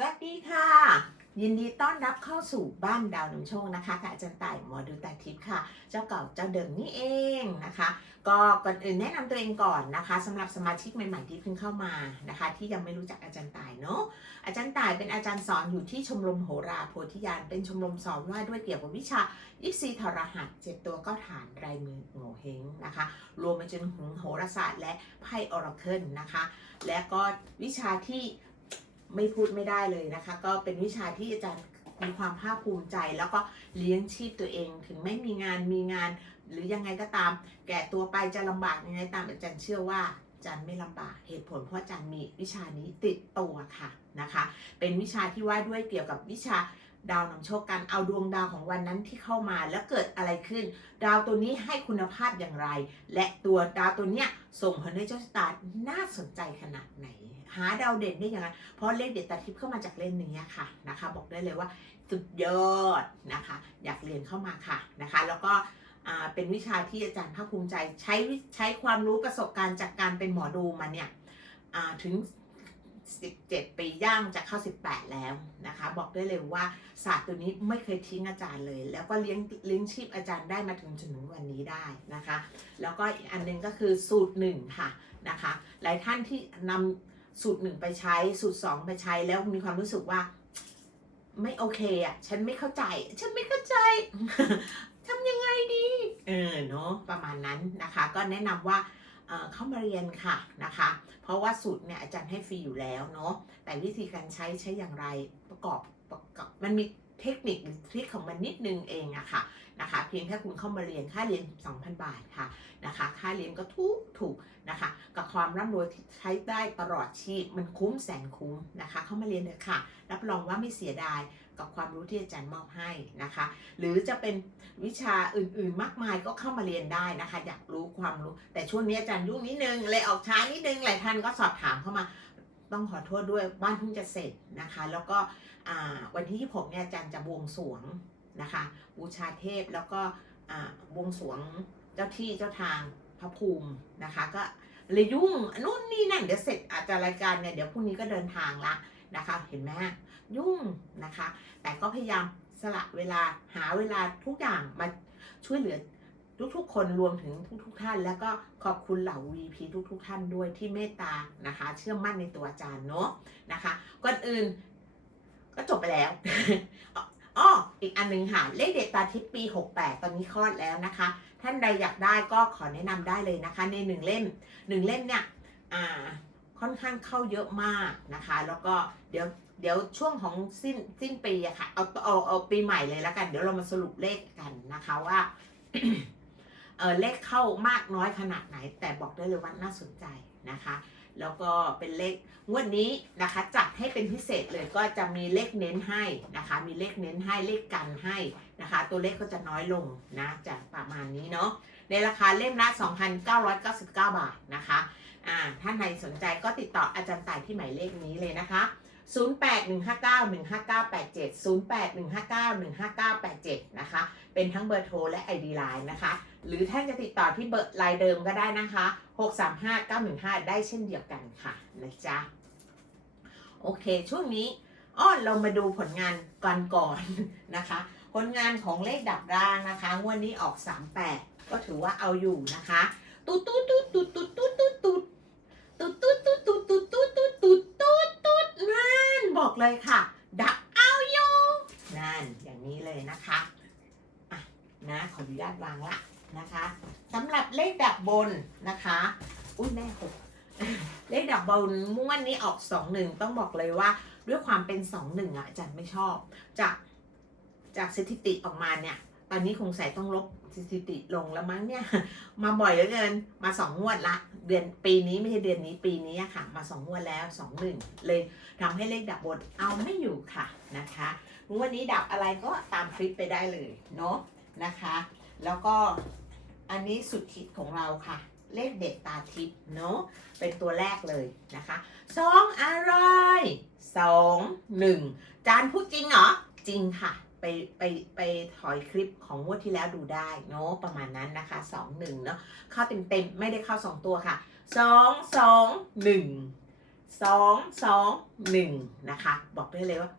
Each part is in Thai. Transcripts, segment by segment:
สวัสดีค่ะ ยินดีต้อนรับเข้าสู่บ้านดาวนำโชคนะคะกับอาจารย์ต่ายหมอดูตาทิพย์ค่ะ เจ้าเก่าเจ้าเดิมนี่เองนะคะ ก็ก่อนอื่นแนะนำตัวเองก่อนนะคะสำหรับสมาชิกใหม่ๆที่เพิ่งเข้ามานะคะ ที่ยังไม่รู้จักอาจารย์ต่ายเนาะอาจารย์ต่ายเป็นอาจารย์สอนอยู่ที่ชมรมโหราโพธิญาณเป็นชมรมสอนว่าด้วยเกี่ยวกับวิชายิปซีทรหัสเจ็ดตัวก็ฐานรายมือโงเฮงนะคะ รวมไปจนถึงโหราศาสตร์และไพ่ออราเคิลนะคะ และก็วิชาที่ ไม่พูดไม่ได้เลยนะคะ ก็เป็นวิชาที่อาจารย์มีความภาคภูมิใจ แล้วก็เลี้ยงชีพตัวเอง ถึงไม่มีงานมีงาน หรือยังไงก็ตาม แก่ตัวไปจะลำบากยังไงตามอาจารย์เชื่อว่าอาจารย์ไม่ลำบากเหตุผลเพราะอาจารย์มีวิชานี้ติดตัวค่ะนะคะ เป็นวิชาที่ว่าด้วยเกี่ยวกับวิชา ดาวนำโชคการเอาดวงดาวของวันนั้นที่เข้ามาแล้วเกิดอะไรขึ้น ดาวตัวนี้ให้คุณภาพอย่างไร และตัวดาวตัวเนี้ยส่งผลให้เจ้าชะตาน่าสนใจขนาดไหน หาดาวเด่นได้ยังไงเพราะเลขเด็ดตาทิพย์เข้ามาจากเล่มนี้ค่ะนะคะ บอกได้เลยว่าสุดยอดนะคะ อยากเรียนเข้ามาค่ะนะคะ แล้วก็เป็นวิชาที่อาจารย์ภาคภูมิใจใช้ใช้ความรู้ประสบการณ์จากการเป็นหมอดูมาเนี่ยถึง 17 ปีย่างจะเข้า 18 แล้วนะคะ บอกได้เลยว่าศาสตร์ตัวนี้ไม่เคยทิ้งอาจารย์เลย แล้วก็เลี้ยงเลี้ยงชีพอาจารย์ได้มาถึงจนถึงวันนี้ได้นะคะ แล้วก็อีกอันหนึงก็คือสูตรหนึ่งค่ะนะคะ หลายท่านที่นำสูตรหนึ่งไปใช้สูตรสองไปใช้แล้วมีความรู้สึกว่า ไม่โอเคอะฉันไม่เข้าใจ ฉันไม่เข้าใจทำยังไงดี เออเนาะประมาณนั้นนะคะ ก็แนะนำว่า เข้ามาเรียนค่ะนะคะ เพราะว่าสูตรเนี่ยอาจารย์ให้ฟรีอยู่แล้วเนาะแต่วิธีการใช้ใช้อย่างไรประกอบประกอบมันมีเทคนิคทริคของมันนิดนึงเองอะค่ะนะคะเพียงแค่คุณเข้ามาเรียนค่าเรียน 2,000 บาทค่ะนะคะ ค่าเรียนก็ถูกถูกนะคะ กับความร่ำรวยที่ใช้ได้ตลอดชีพมันคุ้มแสนคุ้มนะคะ เข้ามาเรียนเถอะค่ะ รับรองว่าไม่เสียดาย กับความรู้ที่อาจารย์มอบให้นะคะ หรือจะเป็นวิชาอื่นๆมากมายก็เข้ามาเรียนได้นะคะ อยากรู้ความรู้ แต่ช่วงนี้อาจารย์ยุ่งนิดนึงเลยออกช้านิดนึงหลายท่านก็สอบถามเข้ามาต้องขอโทษด้วยบ้านเพิ่งจะเสร็จนะคะ แล้วก็วันที่26เนี่ยอาจารย์จะบวงสรวงนะคะบูชาเทพแล้วก็บวงสรวงเจ้าที่เจ้าทางพระภูมินะคะ ก็เลยยุ่งนู่นนี่นั่นเดี๋ยวเสร็จอาจจะรายการเนี่ยเดี๋ยวพรุ่งนี้ก็เดินทางละ นะคะ เห็นไหมยุ่งนะคะ แต่ก็พยายามสละเวลาหาเวลาทุกอย่างมาช่วยเหลือทุกๆ คนรวมถึงทุกๆท่าน แล้วก็ขอบคุณเหล่า VP ทุกๆ ท่านด้วยที่เมตตานะคะ เชื่อมั่นในตัวอาจารย์เนาะนะคะก่อนอื่นก็จบไปแล้วอ้ออีกอันหนึงค่ะ เลขเด็ดตาทิพย์ปี 68 ตอนนี้คลอดแล้วนะคะ ท่านใดอยากได้ก็ขอแนะนำได้เลยนะคะ ในหนึ่งเล่มหนึ่งเล่มเนี่ยอ่า ค่อนข้างเข้าเยอะมากนะคะ แล้วก็เดี๋ยวเดี๋ยวช่วงของสิ้นสิ้นปีอะค่ะเอาเอาเอาปีใหม่เลยแล้วกัน เดี๋ยวเรามาสรุปเลขกันนะคะว่าเออเลขเข้ามากน้อยขนาดไหน แต่บอกได้เลยว่าน่าสนใจนะคะ แล้วก็เป็นเลขงวดนี้นะคะ จัดให้เป็นพิเศษเลยก็จะมีเลขเน้นให้นะคะ มีเลขเน้นให้เลขกันให้นะคะ ตัวเลขก็จะน้อยลงนะจากประมาณนี้เนาะ ในราคาเล่มละ 2,999 บาทนะคะอ่าท่านใดสนใจก็ติดต่ออาจารย์ต่ายที่หมายเลขนี้เลยนะคะ 0815915987 0815915987 นะคะ เป็นทั้งเบอร์โทรและ ID Line นะคะ หรือท่านจะติดต่อที่เบอร์ไลน์เดิมก็ได้นะคะ 635915 ได้เช่นเดียวกันค่ะนะจ๊ะ โอเค ช่วงนี้อ้อเรามาดูผลงานก่อนก่อนๆนะคะ ผลงานของเลขดับร่างนะคะ งวดนี้ออก 38 ก็ถือว่าเอาอยู่นะคะตุ๊ดตุ๊ดตุ๊ดตุ๊ดตุ๊ดตุ๊ดตุ๊ดตุ๊ดตุ๊ดตุ๊ดตุ๊ดตุ๊ดตุ๊ดตุ๊ดตุ๊ดตุ๊ดตุ๊ดนั่นบอกเลยค่ะดับเอาอยู่นั่นอย่างนี้เลยนะคะอะนะขออนุญาตวางละนะคะสำหรับเลขดับบนนะคะอุ้ยแม่หกเลขดับบนม้วนนี้ออกสองหนึ่งต้องบอกเลยว่าด้วยความเป็นสองหนึ่งอะอาจารย์ไม่ชอบจากจากสถิติออกมาเนี่ย ตอนนี้คงใส่ต้องลบสถิติลงแล้วมั้งเนี่ย มาบ่อยเหลือเกินมาสองงวดละ เดือนปีนี้ไม่ใช่เดือนนี้ปีนี้ค่ะ มาสองงวดแล้วสองหนึ่งเลยทำให้เลขดับบนเอาไม่อยู่ค่ะนะคะงวดนี้ดับอะไรก็ตามคลิปไปได้เลยเนาะนะคะ แล้วก็อันนี้สุดทิศของเราค่ะ เลขเด็ดตาทิพย์เนาะเป็นตัวแรกเลยนะคะสองอะไรสองหนึ่งจานพูดจริงเหรอจริงค่ะ ไปไปไปถอยคลิปของงวดที่แล้วดูได้เนาะประมาณนั้นนะคะสองหนึ่งเนาะเข้าเต็มเต็มไม่ได้เข้าสองตัวค่ะสองสองหนึ่งสองสองหนึ่งนะคะ บอกได้เลยว่า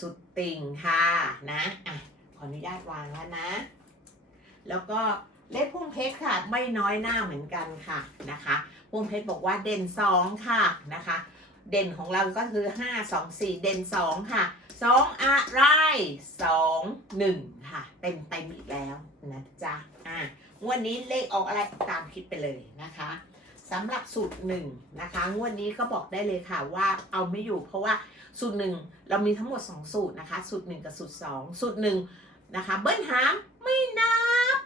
สุดติ่งค่ะนะอะขออนุญาตวางแล้วนะ แล้วก็เลขพุ่งเพชรค่ะ ไม่น้อยหน้าเหมือนกันค่ะนะคะพุ่งเพชรบอกว่าเด่นสองค่ะนะคะ เด่นของเราก็คือห้าสองสี่เด่นสองค่ะ สองอะไรสองหนึ่งค่ะ เต็มเต็มอีกแล้วนะจ๊ะอะงวดนี้เลขออกอะไรตามคิดไปเลยนะคะสำหรับสูตรหนึ่งนะคะงวดนี้ก็บอกได้เลยค่ะว่าเอาไม่อยู่ เพราะว่าสูตรหนึ่งเรามีทั้งหมด 2 สูตรนะคะ สูตรหนึ่งกับสูตรสองสูตรหนึ่งนะคะ เบิ้ลหามไม่น่า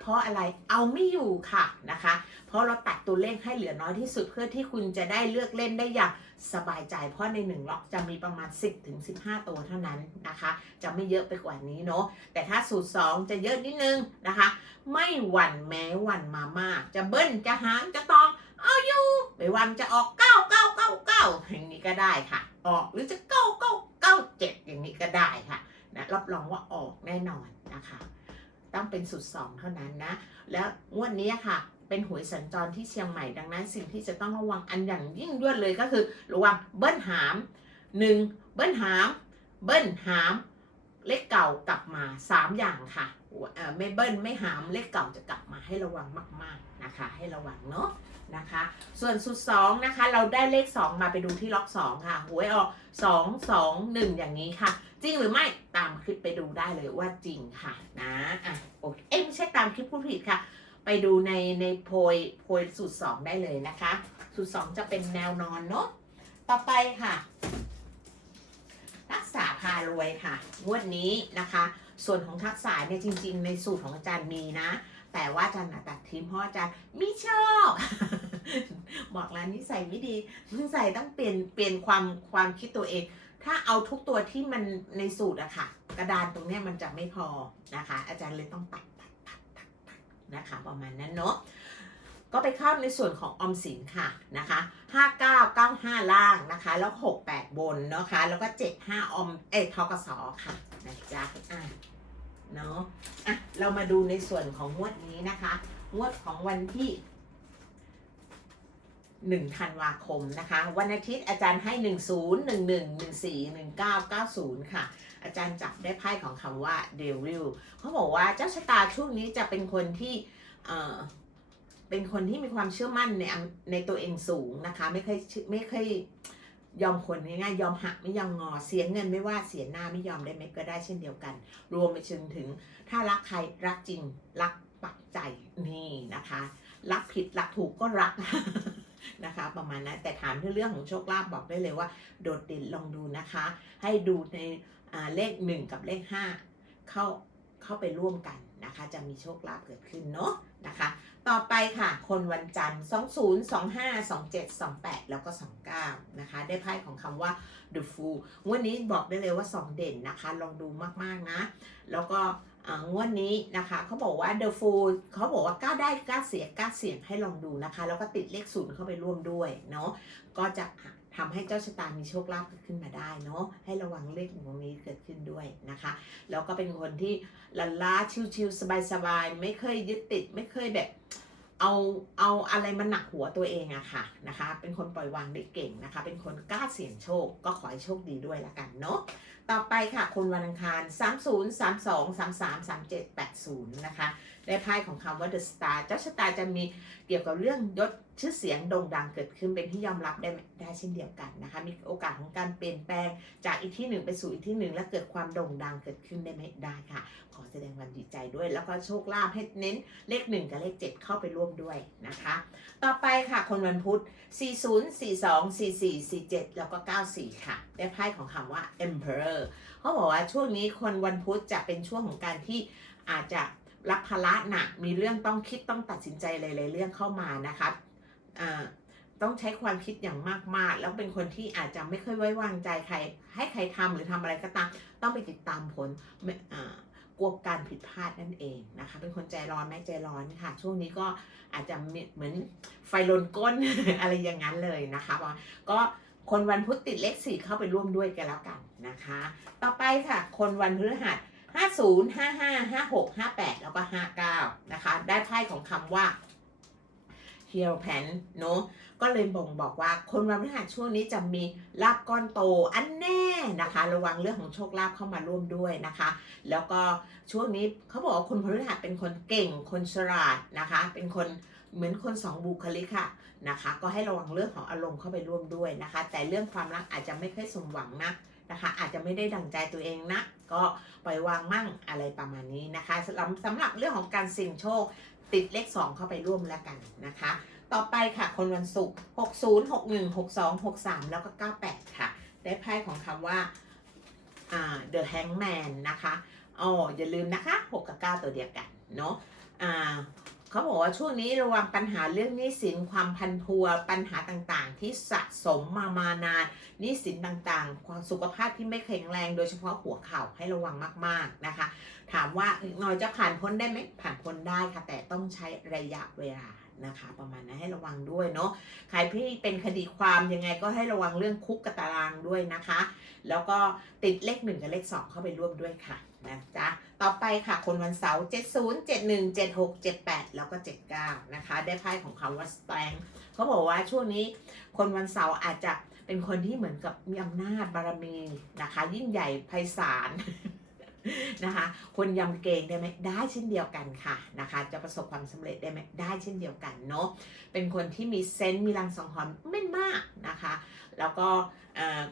เพราะอะไรเอาไม่อยู่ค่ะนะคะ เพราะเราตัดตัวเลขให้เหลือน้อยที่สุดเพื่อที่คุณจะได้เลือกเล่นได้อย่างสบายใจ เพราะในหนึ่งล็อกจะมีประมาณ 10ถึง15 ตัวเท่านั้นนะคะ จะไม่เยอะไปกว่านี้เนาะแต่ถ้าสูตร 2 จะเยอะนิดนึงนะคะ ไม่หวั่นแม้หวั่นมามากจะเบิ้ลจะหางจะตอง เอาอยู่ไม่วันจะออก9 9 9 9อย่างนี้ก็ได้ค่ะ ออกหรือจะ9 9 9 7อย่างนี้ก็ได้ค่ะนะรับรองว่าออกแน่นอนนะคะ ต้องเป็นสุดสองเท่านั้นนะ แล้วงวดนี้ค่ะ เป็นหวยสัญจรที่เชียงใหม่ดังนั้น สิ่งที่จะต้องระวังอันอย่างยิ่งยวดเลยก็คือ ระวังเบิ้ลหามหนึ่งเบิ้ลหาม เบิ้ลหาม เลขเก่ากลับมาสามอย่างค่ะไม่เบิ้ลไม่หามเลขเก่าจะกลับมาให้ระวังมาก ๆนะคะ ให้ระวังเนาะนะคะ ส่วนสูตรสองนะคะ เราได้เลขสองมาไปดูที่ล็อกสองค่ะหวยออกสองสองหนึ่งอย่างนี้ค่ะ จริงหรือไม่ตามคลิปไปดูได้เลยว่าจริงค่ะนะอะโอเคเอ้ไม่ใช่ตามคลิปผู้ผิดค่ะ ไปดูในในโพยโพยสูตรสองได้เลยนะคะ สูตรสองจะเป็นแนวนอนเนาะต่อไปค่ะ พารวยค่ะ งวดนี้นะคะ ส่วนของทักษะเนี่ยจริง ๆ ในสูตรของอาจารย์มีนะ แต่ว่าอาจารย์น่ะตัดทีมเพราะอาจารย์ไม่ชอบบอกแล้วนิสัยไม่ดีนิสัยต้องเปลี่ยนเปลี่ยนความความคิดตัวเอง ถ้าเอาทุกตัวที่มันในสูตรอะค่ะ กระดานตรงเนี้ยมันจะไม่พอนะคะ อาจารย์เลยต้องตัดตัดตัดตัดนะคะ ประมาณนั้นเนาะ ก็ไปเข้าในส่วนของออมสินค่ะนะคะ5995 ล่างนะคะ แล้ว 68 บนนะคะ แล้วก็ 75 ออม เอยทกสค่ะนะจ๊ะอะเนาะอะเรามาดูในส่วนของงวดนี้นะคะ งวดของวันที่1ธันวาคมนะคะ วันอาทิตย์อาจารย์ให้10 11 14 19 90ค่ะ อาจารย์จับได้ไพ่ของคำว่าเดวิลเขาบอกว่าเจ้าชะตาช่วงนี้จะเป็นคนที่เอ่อ เป็นคนที่มีความเชื่อมั่นในในตัวเองสูงนะคะ ไม่เคยไม่เคยยอมคนง่ายๆยอมหักไม่ยอมงอเสียเงินไม่ว่าเสียหน้าไม่ยอมได้ไหมก็ได้เช่นเดียวกัน รวมไปถึงถึง ถ้ารักใครรักจริง รักปักใจนี่นะคะ รักผิดรักถูกก็รักนะคะ ประมาณนั้นแต่ถามเรื่องของโชคลาภบอกได้เลยว่า โดดเด่นลองดูนะคะ ให้ดูในอ่าเลข 1 กับเลข 5 เข้าเข้าไปร่วมกันนะคะ จะมีโชคลาภเกิดขึ้นเนาะนะคะ ต่อไปค่ะ คนวันจันทร์ 20 25 27 28 แล้วก็ 29 นะคะ ได้ไพ่ของคำว่า the fool วันนี้บอกได้เลยว่า 2 เด่นนะคะ ลองดูมาก ๆ นะ แล้วก็ งวดนี้นะคะเขาบอกว่า the fool เขาบอกว่ากล้าได้กล้าเสียกล้าเสี่ยงให้ลองดูนะคะ แล้วก็ติดเลขศูนย์เข้าไปร่วมด้วยเนาะก็จะทำให้เจ้าชะตามีโชคลาภเกิดขึ้นมาได้เนาะให้ระวังเลขตรงนี้เกิดขึ้นด้วยนะคะแล้วก็เป็นคนที่ลันล้าชิวๆสบายๆไม่เคยยึดติดไม่เคยแบบเอาเอาอะไรมาหนักหัวตัวเองอะค่ะนะคะ เป็นคนปล่อยวางได้เก่งนะคะ เป็นคนกล้าเสี่ยงโชคก็ขอให้โชคดีด้วยละกันเนาะ ต่อไปค่ะคนวันอังคาร 30 32 33 37 80 นะคะ ได้ไพ่ของคำว่า The Star เจ้าชะตาจะมีเกี่ยวกับเรื่องยศ ชื่อเสียงโด่งดังเกิดขึ้นเป็นที่ยอมรับได้ได้เช่นเดียวกันนะคะมีโอกาสของการเปลี่ยนแปลงจากอีกที่หนึ่งไปสู่อีกที่หนึ่งและเกิดความโด่งดังเกิดขึ้นได้ไหมได้ค่ะ ขอแสดงความดีใจด้วย แล้วก็โชคลาภให้เน้นเลข 1 กับเลข 7 เข้าไปร่วมด้วยนะคะ ต่อไปค่ะคนวันพุธ 40 42 44 47 แล้วก็ 94 ค่ะ ได้ไพ่ของคำว่า Emperor เขาบอกว่าช่วงนี้คนวันพุธจะเป็นช่วงของการที่อาจจะรับภาระหนักมีเรื่องต้องคิดต้องตัดสินใจหลายๆเรื่องเข้ามานะคะ ต้องใช้ความคิดอย่างมากๆ แล้วเป็นคนที่อาจจะไม่ค่อยไว้วางใจใคร ให้ใครทำหรือทำอะไรก็ตาม ต้องไปติดตามผลกลัวการผิดพลาดนั่นเองนะคะ เป็นคนใจร้อนไหมใจร้อนค่ะ ช่วงนี้ก็อาจจะเหมือนไฟลนก้นอะไรอย่างนั้นเลยนะคะก็คนวันพุธติดเลขสี่เข้าไปร่วมด้วยกันแล้วกันนะคะ ต่อไปค่ะ คนวันพฤหัส50 55 56 58 แล้วก็ 59 นะคะ ได้ไพ่ของคำว่า เฮียแผนเนาะก็เลยบ่งบอกว่าคนวันพฤหัสช่วงนี้จะมีลาบก้อนโตอันแน่นะคะ ระวังเรื่องของโชคลาภเข้ามาร่วมด้วยนะคะ แล้วก็ช่วงนี้เขาบอกว่าคนพฤหัสเป็นคนเก่งคนฉลาดนะคะ เป็นคนเหมือนคนสองบุคลิกค่ะนะคะ ก็ให้ระวังเรื่องของอารมณ์เข้าไปร่วมด้วยนะคะ แต่เรื่องความรักอาจจะไม่ค่อยสมหวังนะนะคะอาจจะไม่ได้ดังใจตัวเองนะ ก็ปล่อยวางมั่งอะไรประมาณนี้นะคะสำหรับสำหรับเรื่องของการเสี่ยงโชค ติดเลข 2 เข้าไปร่วมแล้วกันนะคะ ต่อไปค่ะคนวันศุกร์60 61 62 63 แล้วก็ 98 ค่ะ ได้ไพ่ของคำว่าา The Hangman นะคะอ๋ออย่าลืมนะคะ 6 กับ 9 ตัวเดียวกันเนาะอ่าเขาบอกว่าช่วงนี้ระวังปัญหาเรื่องหนี้สินความพันพัวปัญหาต่างๆ ที่สะสมมามานานหนี้สินต่างๆ ความสุขภาพที่ไม่แข็งแรง โดยเฉพาะหัวเข่าให้ระวังมากๆนะคะ ถามว่าหน่อยจะผ่านพ้นได้ไหมผ่านพ้นได้ค่ะ แต่ต้องใช้ระยะเวลานะคะ ประมาณนั้นให้ระวังด้วยเนาะใครที่เป็นคดีความยังไงก็ให้ระวังเรื่องคุกกับตารางด้วยนะคะ แล้วก็ติดเลขหนึ่งกับเลขสองเข้าไปร่วมด้วยค่ะนะจ๊ะต่อไปค่ะ คนวันเสาร์70 71 76 78 แล้วก็ 79 นะคะ ได้ไพ่ของคำว่า strength เขาบอกว่าช่วงนี้คนวันเสาร์อาจจะเป็นคนที่เหมือนกับมีอำนาจบารมีนะคะ ยิ่งใหญ่ไพศาล นะคะ คนยำเกรงได้ไหมได้เช่นเดียวกันค่ะนะคะ จะประสบความสำเร็จได้ไหมได้เช่นเดียวกันเนาะเป็นคนที่มีเซนต์มีรังสังหรณ์ไม่มากนะคะ แล้วก็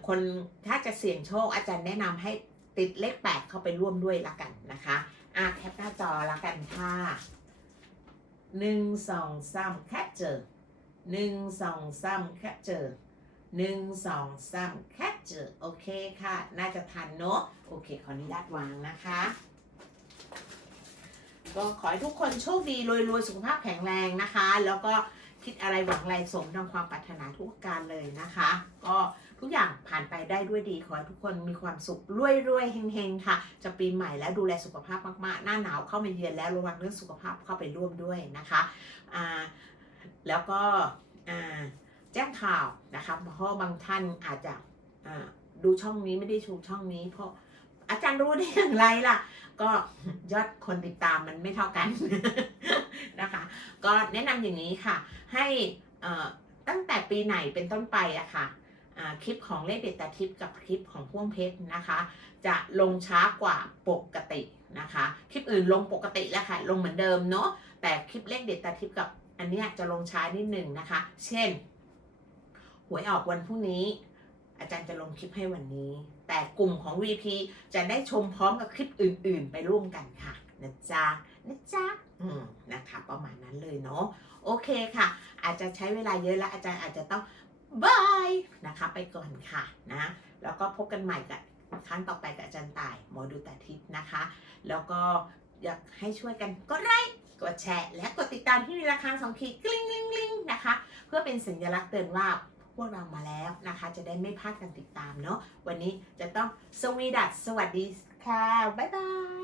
คนถ้าจะเสี่ยงโชคอาจารย์แนะนำให้ติดเลข8เข้าไปร่วมด้วยละกันนะคะอะแคปหน้าจอละกันค่ะหนึ่งสองสามแคปเจอหนึ่งสองสามแคปเจอ หนึ่งสองสามแคปเจอโอเคค่ะ น่าจะทันเนอะโอเค ขออนุญาตวางนะคะ ก็ขอให้ทุกคนโชคดีรวยๆ สุขภาพแข็งแรงนะคะ แล้วก็คิดอะไรหวังอะไรสมดังความปรารถนาทุกการเลยนะคะ ก็ทุกอย่างผ่านไปได้ด้วยดี ขอให้ทุกคนมีความสุขรวยๆเฮงๆ ค่ะ จะปีใหม่แล้วดูแลสุขภาพมากๆ หน้าหนาวเข้ามาเยือนแล้วระวังเรื่องสุขภาพเข้าไปร่วมด้วยนะคะอ่าแล้วก็อ่า แจ้งข่าวนะคะเพราะบางท่านอาจจะดูช่องนี้ไม่ได้ชูช่องนี้ เพราะอาจารย์รู้ได้อย่างไรล่ะ ก็ยอดคนติดตามมันไม่เท่ากันนะคะ ก็แนะนำอย่างนี้ค่ะ ให้ตั้งแต่ปีไหนเป็นต้นไปอะค่ะอ่าคลิปของเลขเด็ดตาทิปกับคลิปของพ่วงเพชรนะคะ จะลงช้ากว่าปกตินะคะ คลิปอื่นลงปกติแล้วค่ะ ลงเหมือนเดิมเนาะแต่คลิปเลขเด็ดตาทิปกับอันนี้จะลงช้านิดหนึ่งนะคะ เช่น หวยออกวันพรุ่งนี้ อาจารย์จะลงคลิปให้วันนี้ แต่กลุ่มของ VP จะได้ชมพร้อมกับคลิปอื่น ๆ ไปร่วมกันค่ะนะจ๊ะนะจ๊ะอืมนะคะประมาณนั้นเลยเนาะโอเคค่ะ อาจจะใช้เวลาเยอะแล้วอาจารย์อาจจะต้องบายนะคะไปก่อนค่ะนะแล้วก็พบกันใหม่กับครั้งต่อไปกับอาจารย์ต่ายหมอดูต่ทิพย์นะคะ แล้วก็อยากให้ช่วยกันกดไลค์กดแชร์ และกดติดตามที่มีระฆังสองขีดกลิ้งกลิ้งกลิ้งนะคะ เพื่อเป็นสัญลักษณ์เตือนว่า พวกเรามาแล้วนะคะ จะได้ไม่พลาดการติดตามเนาะวันนี้จะต้องสวีดัสสวัสดีค่ะ บ๊ายบาย